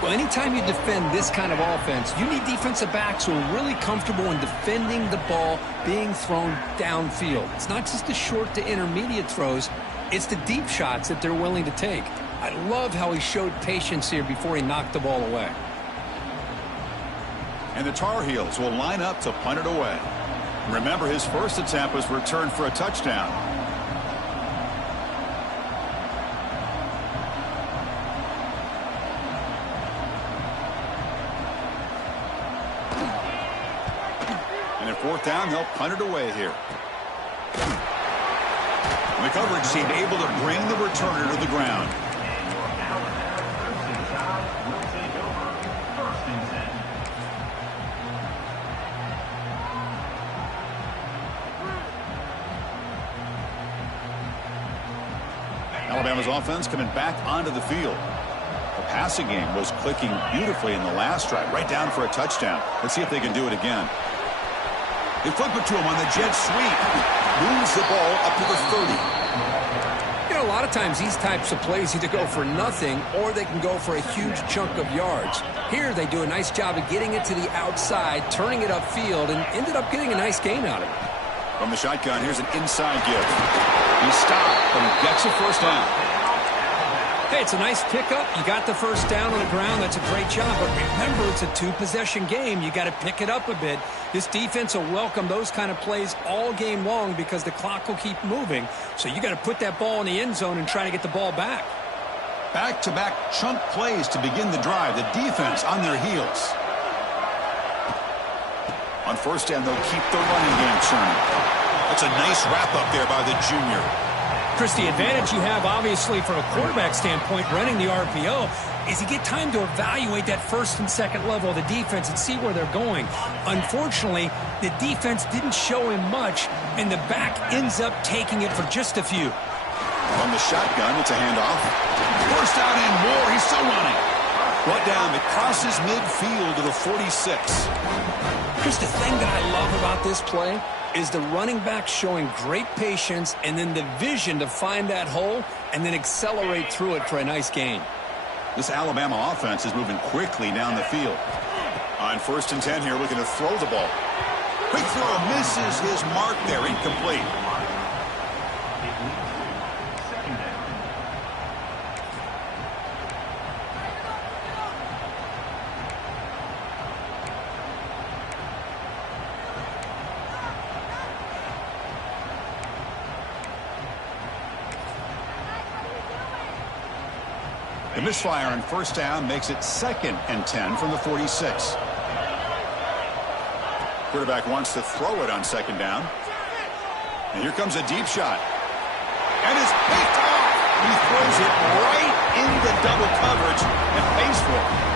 Well, anytime you defend this kind of offense, you need defensive backs who are really comfortable in defending the ball being thrown downfield. It's not just the short to intermediate throws. It's the deep shots that they're willing to take. I love how he showed patience here before he knocked the ball away. And the Tar Heels will line up to punt it away. Remember, his first attempt was returned for a touchdown. And at 4th down, they'll punt it away here. The coverage team able to bring the returner to the ground. Alabama's offense coming back onto the field. The passing game was clicking beautifully in the last drive, right down for a touchdown. Let's see if they can do it again. They flip it to him on the jet sweep. Moves the ball up to the 30. You know, a lot of times these types of plays either go for nothing or they can go for a huge chunk of yards. Here they do a nice job of getting it to the outside, turning it upfield, and ended up getting a nice gain out of it. From the shotgun, here's an inside give. He stopped, but he gets a first down. Hey, it's a nice pickup. You got the first down on the ground. That's a great job. But remember, it's a two-possession game. You got to pick it up a bit. This defense will welcome those kind of plays all game long because the clock will keep moving. So you got to put that ball in the end zone and try to get the ball back. Back-to-back chunk plays to begin the drive. The defense on their heels. On first down, they'll keep the running game churning. That's a nice wrap-up there by the junior. Chris, the advantage you have, obviously, from a quarterback standpoint, running the RPO, is you get time to evaluate that first and second level of the defense and see where they're going. Unfortunately, the defense didn't show him much, and the back ends up taking it for just a few. From the shotgun, it's a handoff. First down and more. He's still running. Brought down. It crosses midfield to the 46. Chris, the thing that I love about this play is the running back showing great patience and then the vision to find that hole and then accelerate through it for a nice gain. This Alabama offense is moving quickly down the field. On first and 10 here, looking to throw the ball. Quick throw, misses his mark there, incomplete. The misfire on first down makes it 2nd and 10 from the 46. Quarterback wants to throw it on second down. And here comes a deep shot. And it's picked off. He throws it right into double coverage and pays for it.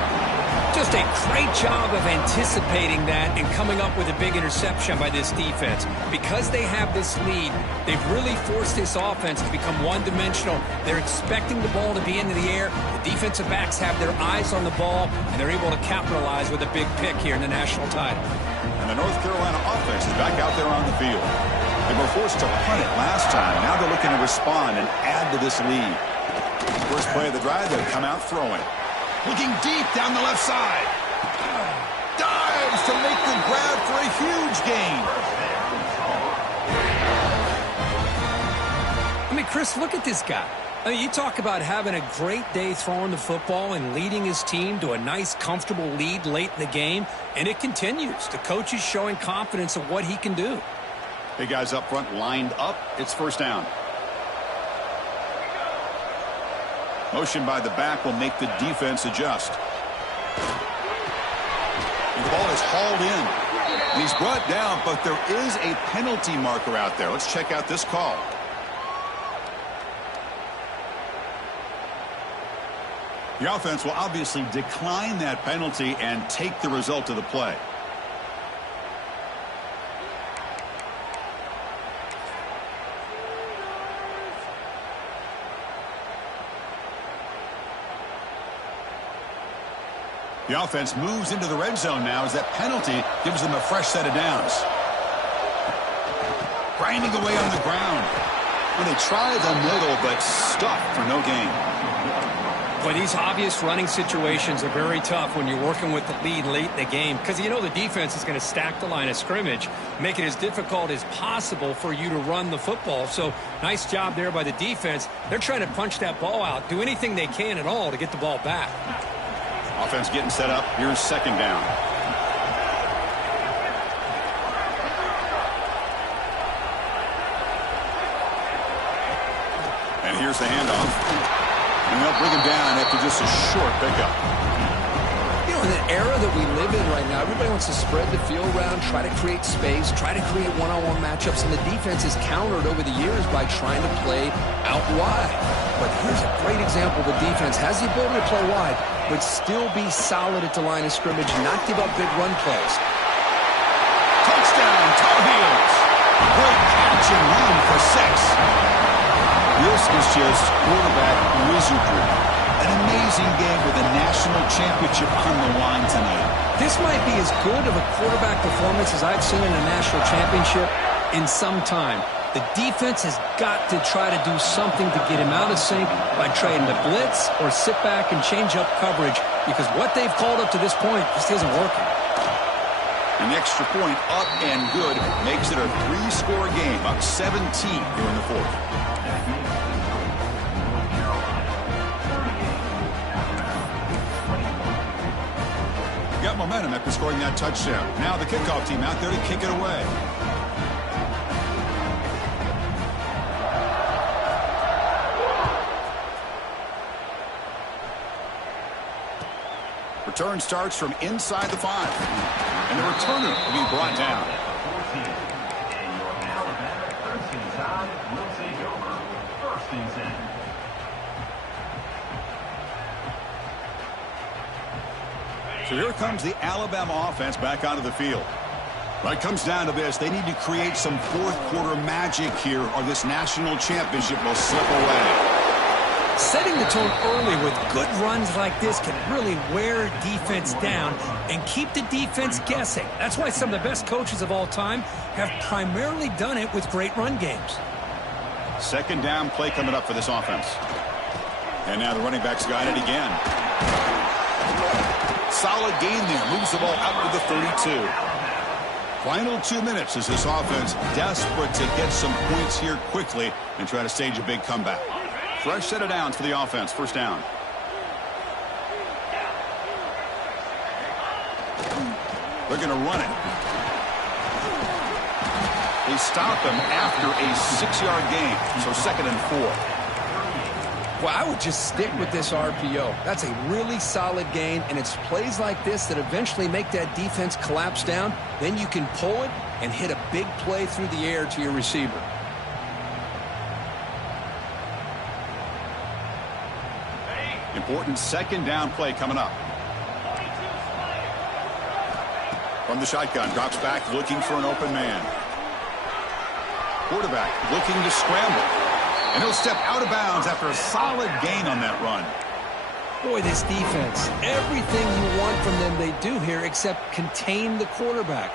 Just a great job of anticipating that and coming up with a big interception by this defense. Because they have this lead, they've really forced this offense to become one-dimensional. They're expecting the ball to be into the air. The defensive backs have their eyes on the ball, and they're able to capitalize with a big pick here in the national title. And the North Carolina offense is back out there on the field. They were forced to punt it last time. Now they're looking to respond and add to this lead. First play of the drive, they'll come out throwing. Looking deep down the left side. Dives to make the grab for a huge gain. I mean, Chris, look at this guy. I mean, you talk about having a great day throwing the football and leading his team to a nice, comfortable lead late in the game, and it continues. The coach is showing confidence of what he can do. Big guys up front lined up. It's first down. Motion by the back will make the defense adjust. And the ball is hauled in. And he's brought down, but there is a penalty marker out there. Let's check out this call. The offense will obviously decline that penalty and take the result of the play. The offense moves into the red zone now as that penalty gives them a fresh set of downs. Grinding away on the ground. Well, they try the middle, but stuffed for no gain. Well, these obvious running situations are very tough when you're working with the lead late in the game because you know the defense is going to stack the line of scrimmage, make it as difficult as possible for you to run the football. So nice job there by the defense. They're trying to punch that ball out, do anything they can at all to get the ball back. Offense getting set up. Here's second down. And here's the handoff. And they'll bring him down after just a short pickup. You know, in the era that we live in right now, everybody wants to spread the field around, try to create space, try to create one-on-one matchups, and the defense has countered over the years by trying to play out wide. But here's a great example. The defense has the ability to play wide, but still be solid at the line of scrimmage, not give up big run plays. Touchdown, Tar Heels. Great catch and run for 6. This is just quarterback wizardry. An amazing game with a national championship on the line tonight. This might be as good of a quarterback performance as I've seen in a national championship in some time. The defense has got to try to do something to get him out of sync by trying to blitz or sit back and change up coverage, because what they've called up to this point just isn't working. An extra point up and good makes it a 3-score game, up 17 here in the fourth. Got momentum after scoring that touchdown. Now the kickoff team out there to kick it away. Return starts from inside the 5. And the returner will be brought down. So here comes the Alabama offense back onto the field. Well, it comes down to this. They need to create some fourth-quarter magic here, or this national championship will slip away. Setting the tone early with good runs like this can really wear defense down and keep the defense guessing. That's why some of the best coaches of all time have primarily done it with great run games. Second down play coming up for this offense. And now the running back's got it again. Solid gain there. Moves the ball out to the 32. Final 2 minutes as this offense desperate to get some points here quickly and try to stage a big comeback. Fresh set of downs for the offense. First down. They're going to run it. They stop him after a 6-yard gain. So 2nd and 4. Well, I would just stick with this RPO. That's a really solid gain, and it's plays like this that eventually make that defense collapse down. Then you can pull it and hit a big play through the air to your receiver. Important second down play coming up. From the shotgun, drops back looking for an open man. Quarterback looking to scramble. And he'll step out of bounds after a solid gain on that run. Boy, this defense, everything you want from them they do here except contain the quarterback.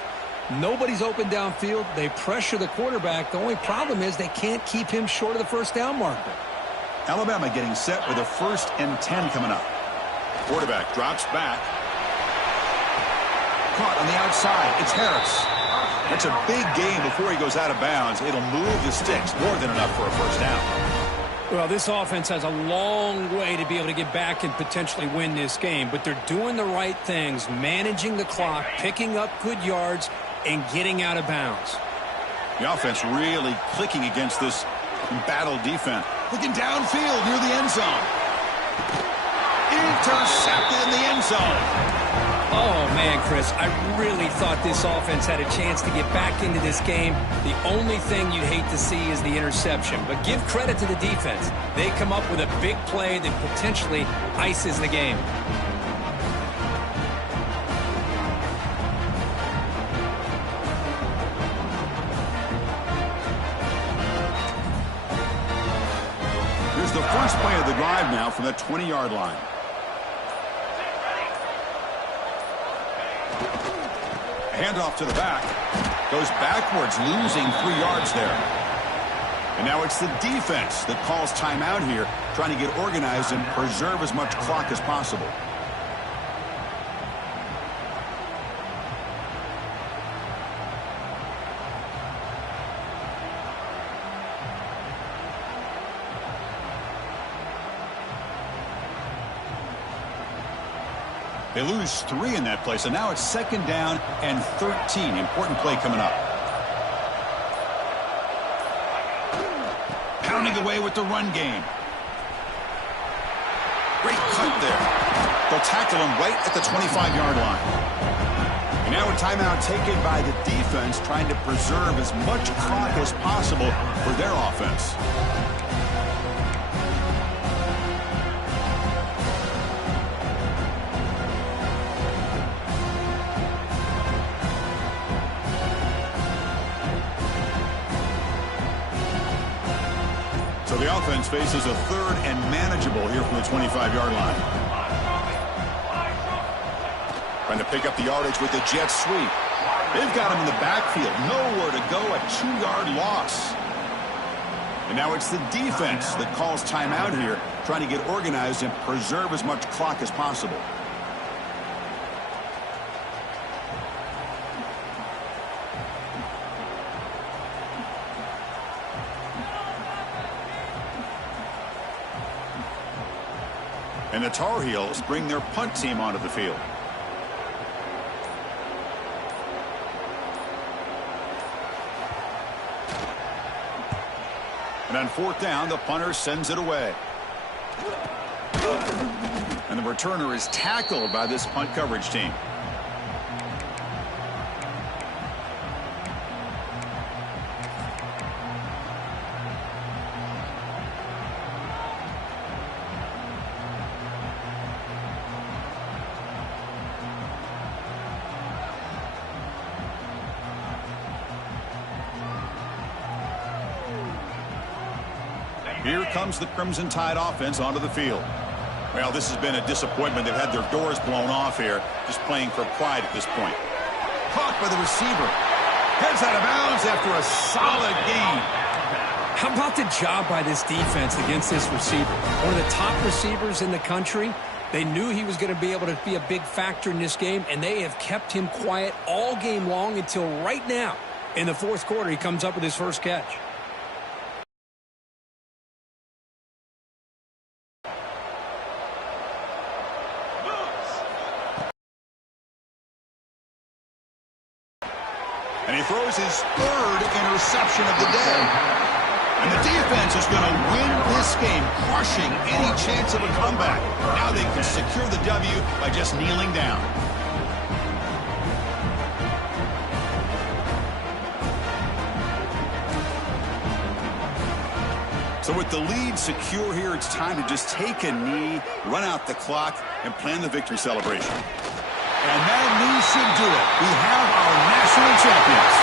Nobody's open downfield. They pressure the quarterback. The only problem is they can't keep him short of the first down marker. Alabama getting set with a 1st and 10 coming up. Quarterback drops back. Caught on the outside. It's Harris. That's a big gain before he goes out of bounds. It'll move the sticks more than enough for a first down. Well, this offense has a long way to be able to get back and potentially win this game, but they're doing the right things, managing the clock, picking up good yards, and getting out of bounds. The offense really clicking against this embattled defense. Looking downfield near the end zone. Intercepted in the end zone. Oh, man, Chris, I really thought this offense had a chance to get back into this game. The only thing you'd hate to see is the interception. But give credit to the defense. They come up with a big play that potentially ices the game. Here's the first play of the drive now from the 20-yard line. Handoff to the back. Goes backwards, losing 3 yards there. And now it's the defense that calls timeout here, trying to get organized and preserve as much clock as possible. They lose 3 in that play, so now it's 2nd down and 13. Important play coming up. Pounding away with the run game. Great cut there. They'll tackle him right at the 25-yard line. And now a timeout taken by the defense, trying to preserve as much clock as possible for their offense. So The offense faces a third and manageable here from the 25-yard line. Trying to pick up the yardage with the jet sweep. They've got him in the backfield. Nowhere to go, a 2-yard loss. And now it's the defense that calls timeout here, trying to get organized and preserve as much clock as possible. And the Tar Heels bring their punt team onto the field. And on 4th down, the punter sends it away. And the returner is tackled by this punt coverage team. Here comes the Crimson Tide offense onto the field. Well, this has been a disappointment. They've had their doors blown off here, just playing for pride at this point. Caught by the receiver. Heads out of bounds after a solid gain. How about the job by this defense against this receiver? One of the top receivers in the country. They knew he was going to be able to be a big factor in this game, and they have kept him quiet all game long until right now. In the 4th quarter, he comes up with his first catch. And he throws his 3rd interception of the day. And the defense is going to win this game, crushing any chance of a comeback. Now they can secure the W by just kneeling down. So with the lead secure here, it's time to just take a knee, run out the clock, and plan the victory celebration. And that knee should do it. We have our national champions.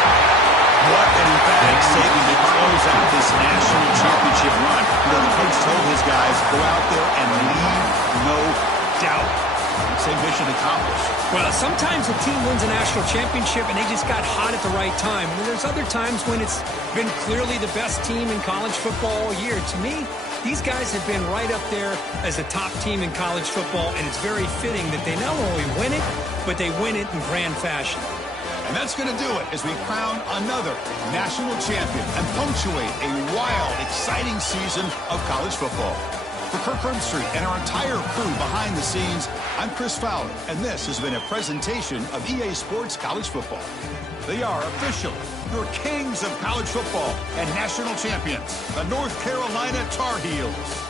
What an emphatic statement to close out this national championship run. You know, the coach told his guys, go out there and leave no doubt. Say mission accomplished. Well, sometimes a team wins a national championship and they just got hot at the right time. And there's other times when it's been clearly the best team in college football all year. To me, these guys have been right up there as a top team in college football, and it's very fitting that they not only win it, but they win it in grand fashion. And that's going to do it as we crown another national champion and punctuate a wild, exciting season of college football. For Kirk Herbstreit and our entire crew behind the scenes, I'm Chris Fowler, and this has been a presentation of EA Sports College Football. They are officially your kings of college football and national champions, the North Carolina Tar Heels.